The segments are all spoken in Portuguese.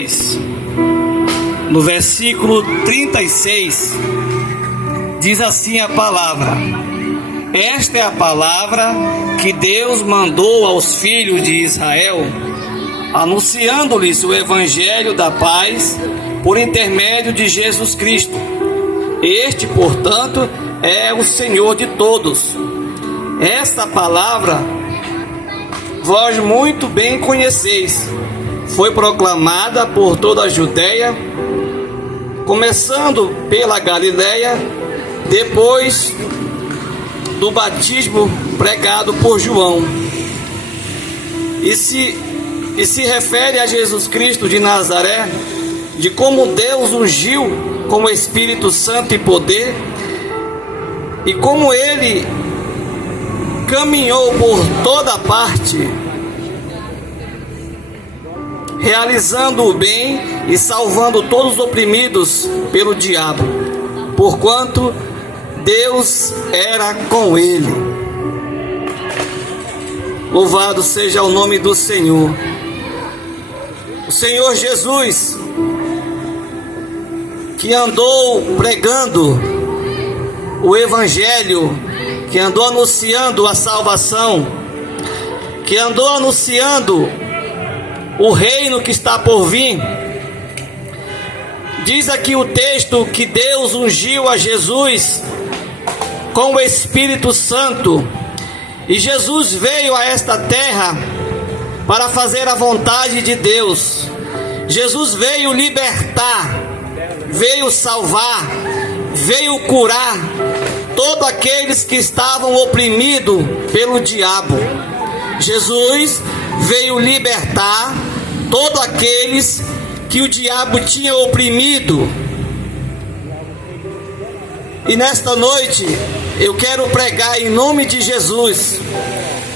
No versículo 36, diz assim a palavra: esta é a palavra que Deus mandou aos filhos de Israel, anunciando-lhes o evangelho da paz por intermédio de Jesus Cristo. Este, portanto, é o Senhor de todos. Esta palavra vós muito bem conheceis. Foi proclamada por toda a Judéia, começando pela Galiléia, depois do batismo pregado por João. E se refere a Jesus Cristo de Nazaré, de como Deus ungiu com o Espírito Santo e poder, e como ele caminhou por toda parte, realizando o bem e salvando todos os oprimidos pelo diabo, porquanto Deus era com ele. Louvado seja o nome do Senhor. O Senhor Jesus, que andou pregando o evangelho, que andou anunciando a salvação, que andou anunciando o reino que está por vir. Diz aqui o texto que Deus ungiu a Jesus com o Espírito Santo, e Jesus veio a esta terra para fazer a vontade de Deus. Jesus veio libertar, veio salvar, veio curar todos aqueles que estavam oprimidos pelo diabo. Jesus veio libertar todos aqueles que o diabo tinha oprimido. E nesta noite eu quero pregar em nome de Jesus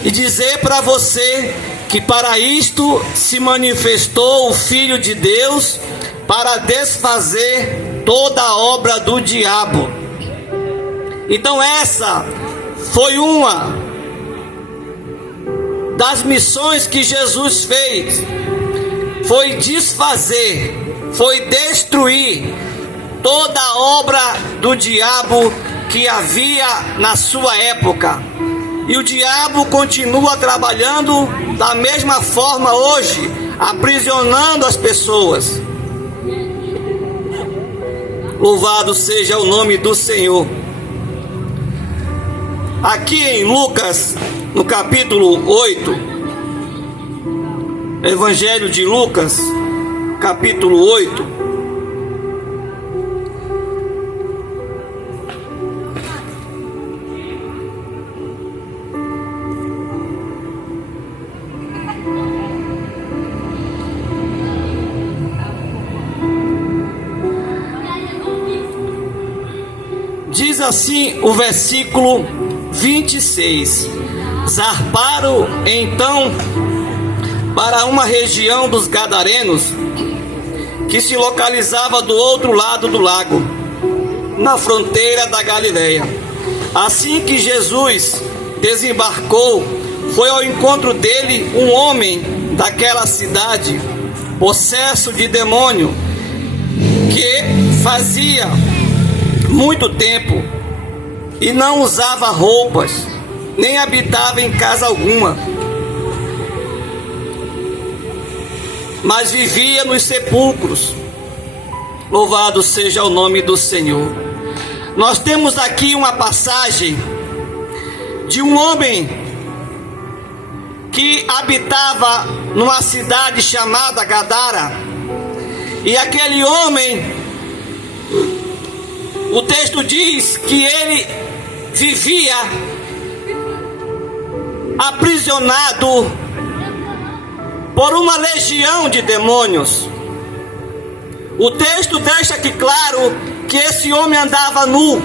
e dizer para você que para isto se manifestou o Filho de Deus, para desfazer toda a obra do diabo. Então essa foi uma das missões que Jesus fez, foi desfazer, foi destruir toda a obra do diabo que havia na sua época. E o diabo continua trabalhando da mesma forma hoje, aprisionando as pessoas. Louvado seja o nome do Senhor. Aqui em Lucas, no capítulo 8, Evangelho de Lucas, capítulo 8, diz assim o versículo 26: zarparam então para uma região dos Gadarenos, que se localizava do outro lado do lago, na fronteira da Galiléia. Assim que Jesus desembarcou, foi ao encontro dele um homem daquela cidade, possesso de demônio, que fazia muito tempo e não usava roupas, nem habitava em casa alguma, mas vivia nos sepulcros. Louvado seja o nome do Senhor. Nós temos aqui uma passagem de um homem que habitava numa cidade chamada Gadara, e aquele homem, o texto diz que ele vivia aprisionado por uma legião de demônios. O texto deixa aqui claro que esse homem andava nu.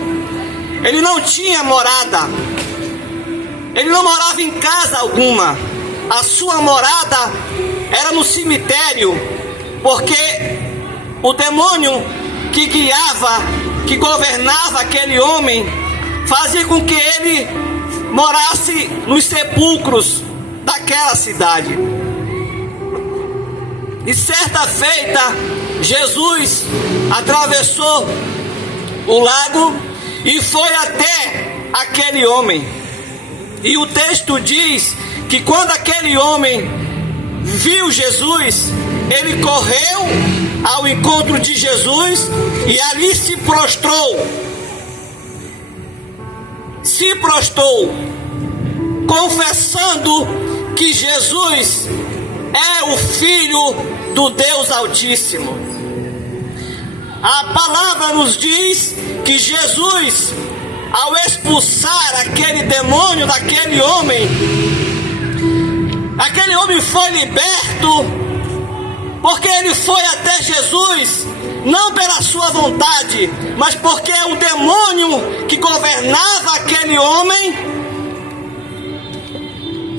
Ele não tinha morada. Ele não morava em casa alguma. A sua morada era no cemitério, porque o demônio que guiava, que governava aquele homem, fazia com que ele morasse nos sepulcros daquela cidade. E certa feita, Jesus atravessou o lago e foi até aquele homem. E o texto diz que quando aquele homem viu Jesus, ele correu ao encontro de Jesus e ali se prostrou, confessando que Jesus é o Filho do Deus Altíssimo. A palavra nos diz que Jesus, ao expulsar aquele demônio daquele homem, aquele homem foi liberto, porque ele foi até Jesus, não pela sua vontade, mas porque o demônio que governava aquele homem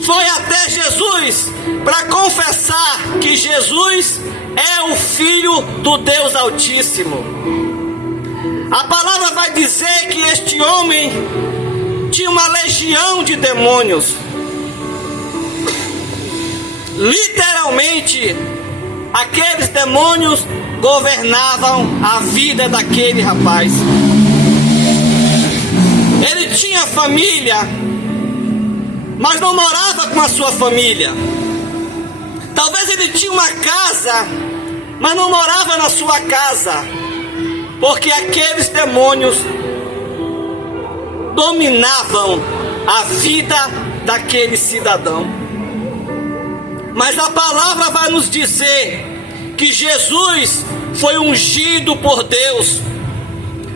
foi até Jesus para confessar que Jesus é o Filho do Deus Altíssimo. A palavra vai dizer que este homem tinha uma legião de demônios. Literalmente, aqueles demônios governavam a vida daquele rapaz. Ele tinha família, mas não morava com a sua família. Talvez ele tinha uma casa, mas não morava na sua casa, porque aqueles demônios dominavam a vida daquele cidadão. Mas a palavra vai nos dizer que Jesus foi ungido por Deus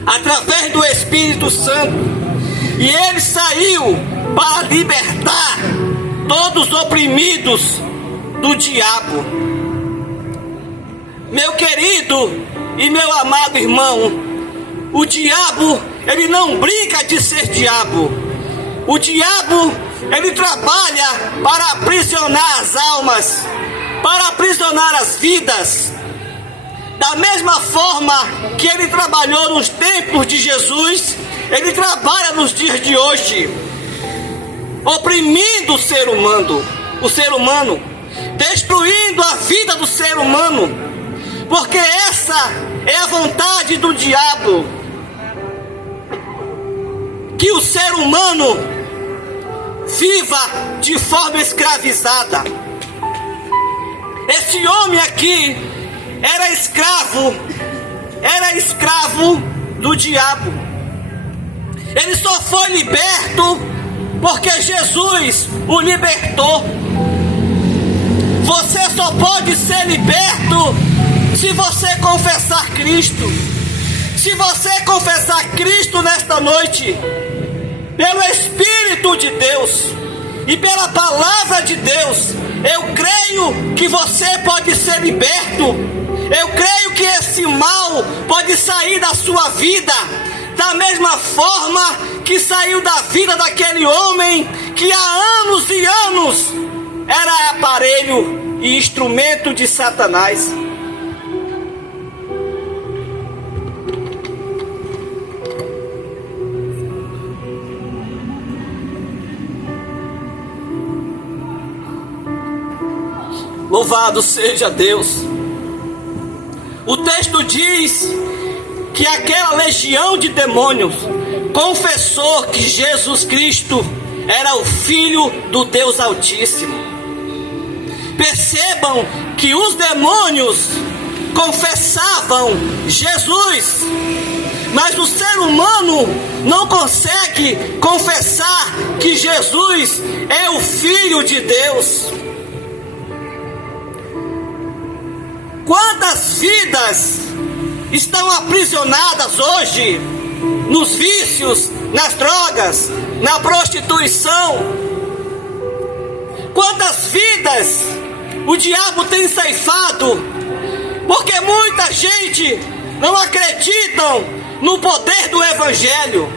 através do Espírito Santo, e ele saiu para libertar todos os oprimidos do diabo. Meu querido e meu amado irmão, o diabo, ele não brinca de ser diabo. O diabo, ele trabalha para aprisionar as almas, para aprisionar as vidas. Da mesma forma que ele trabalhou nos tempos de Jesus, ele trabalha nos dias de hoje, oprimindo o ser humano, destruindo a vida do ser humano, porque essa é a vontade do diabo, que o ser humano viva de forma escravizada. Esse homem aqui era escravo do diabo. Ele só foi liberto porque Jesus o libertou. Você só pode ser liberto se você confessar Cristo. Se você confessar Cristo nesta noite, pelo Espírito de Deus e pela palavra de Deus, eu creio que você pode ser liberto. Eu creio que esse mal pode sair da sua vida, da mesma forma que saiu da vida daquele homem que há anos e anos era aparelho e instrumento de Satanás. Louvado seja Deus. O texto diz que aquela legião de demônios confessou que Jesus Cristo era o Filho do Deus Altíssimo. Percebam que os demônios confessavam Jesus, mas o ser humano não consegue confessar que Jesus é o Filho de Deus. Quantas vidas estão aprisionadas hoje nos vícios, nas drogas, na prostituição? Quantas vidas o diabo tem ceifado? Porque muita gente não acredita no poder do Evangelho.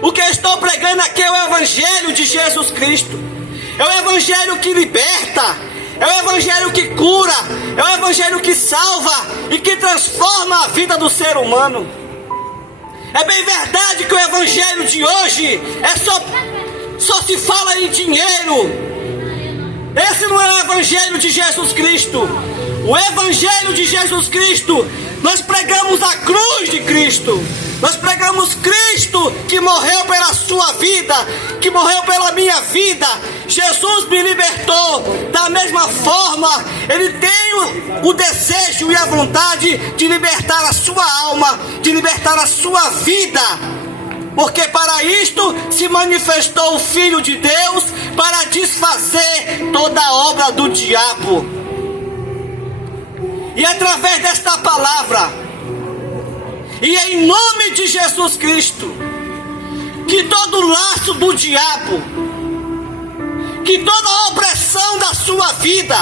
O que eu estou pregando aqui é o Evangelho de Jesus Cristo. É o Evangelho que liberta. É o Evangelho que cura, é o Evangelho que salva e que transforma a vida do ser humano. É bem verdade que o Evangelho de hoje só se fala em dinheiro. Esse não é o Evangelho de Jesus Cristo. o Evangelho de Jesus Cristo, nós pregamos a cruz de Cristo. Nós pregamos Cristo que morreu pela sua vida, que morreu pela minha vida. Jesus me libertou. Da mesma forma, Ele tem o desejo e a vontade de libertar a sua alma, de libertar a sua vida. Porque para isto se manifestou o Filho de Deus, para desfazer toda a obra do diabo. E através desta palavra, e em nome de Jesus Cristo, que todo laço do diabo, que toda opressão da sua vida,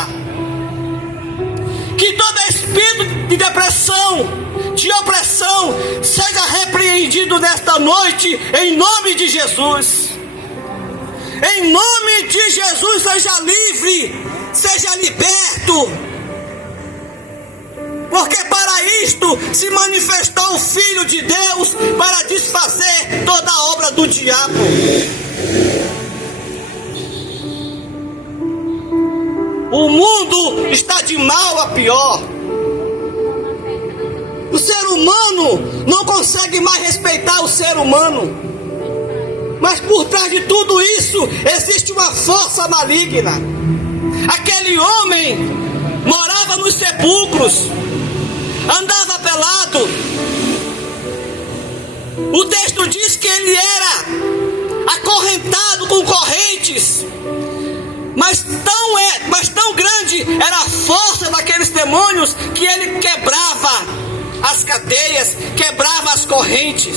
que todo espírito de depressão, de opressão, seja repreendido nesta noite, em nome de Jesus. Em nome de Jesus, seja livre, seja liberto. Porque para isto se manifestou o Filho de Deus, para desfazer toda a obra do diabo. O mundo está de mal a pior. O ser humano não consegue mais respeitar o ser humano. Mas por trás de tudo isso existe uma força maligna. Aquele homem morava nos sepulcros, andava pelado. O texto diz que ele era acorrentado com correntes. Mas tão grande era a força daqueles demônios que ele quebrava as cadeias, quebrava as correntes.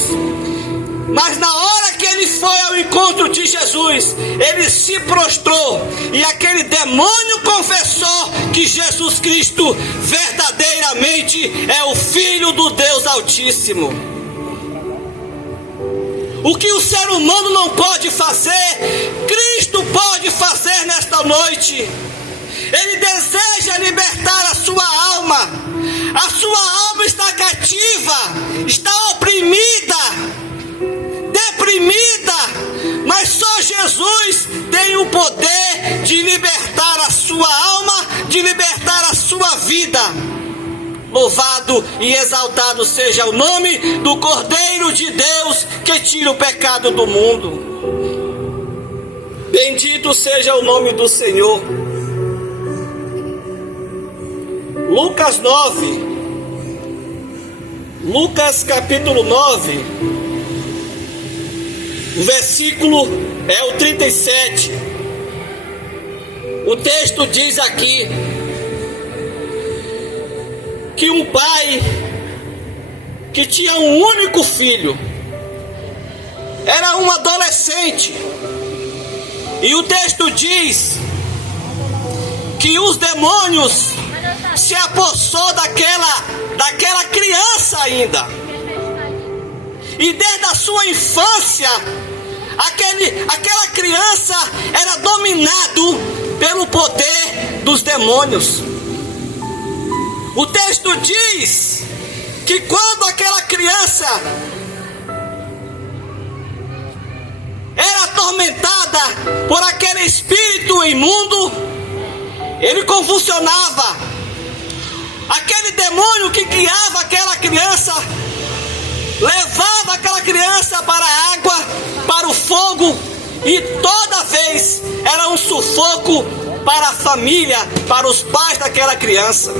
Mas na hora que ele foi ao encontro de Jesus, ele se prostrou e aquele demônio confessou que Jesus Cristo verdadeiramente é o Filho do Deus Altíssimo. O que o ser humano não pode fazer, Cristo pode fazer nesta noite. Ele deseja libertar a sua alma. A sua alma está cativa, está oprimida, deprimida, mas só Jesus tem o poder de libertar a sua alma, de libertar a sua vida. Louvado e exaltado seja o nome do Cordeiro de Deus que tira o pecado do mundo. Bendito seja o nome do Senhor. Lucas 9, Lucas capítulo 9, o versículo é o 37. O texto diz aqui que um pai que tinha um único filho, era um adolescente, e o texto diz que os demônios se apossou daquela criança ainda, e desde a sua infância aquela criança era dominado pelo poder dos demônios. O texto diz que quando aquela criança era atormentada por aquele espírito imundo, ele convulsionava. Aquele demônio que guiava aquela criança, levava aquela criança para a água, para o fogo, e toda vez era um sufoco para a família, para os pais daquela criança.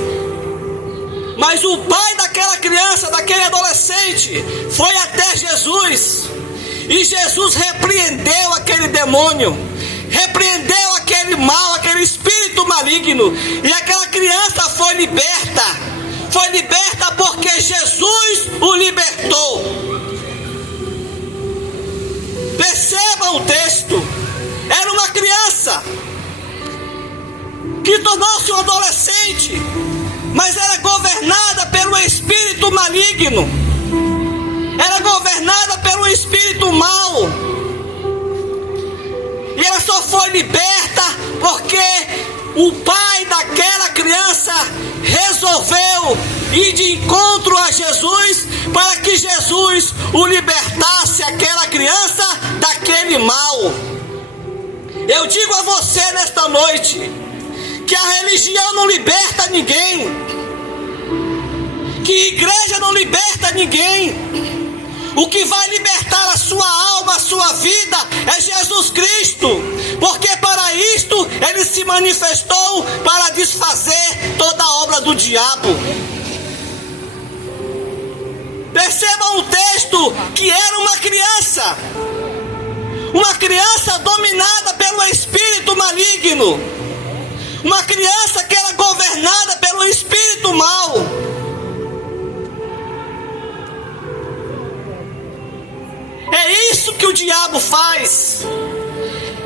Mas o pai daquela criança, daquele adolescente, foi até Jesus, e Jesus repreendeu aquele demônio, repreendeu aquele mal, aquele espírito maligno, e aquela criança foi liberta porque Jesus o libertou. Perceba o texto, era uma criança que tornou-se um adolescente, mas era governada pelo espírito maligno, era governada pelo espírito mau, e ela só foi liberta porque o pai daquela criança resolveu ir de encontro a Jesus, para que Jesus o libertasse, aquela criança, daquele mal. Eu digo a você nesta noite, que a religião não liberta ninguém, que a igreja não liberta ninguém. O que vai libertar a sua alma, a sua vida, é Jesus Cristo, porque para isto ele se manifestou, para desfazer toda a obra do diabo. Percebam o texto, que era uma criança dominada pelo espírito maligno, uma criança que era governada pelo espírito mau. É isso que o diabo faz,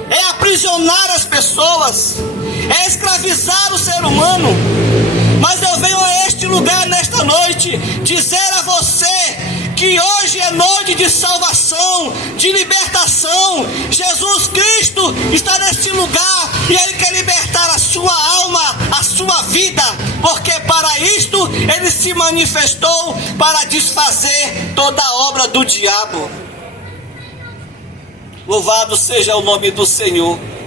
é aprisionar as pessoas, é escravizar o ser humano. Mas eu venho a este lugar nesta noite dizer a você que hoje é noite de salvação, de libertação. Jesus Cristo está neste lugar e Ele quer libertar a sua alma, a sua vida, porque para isto Ele se manifestou, para desfazer toda a obra do diabo. Louvado seja o nome do Senhor.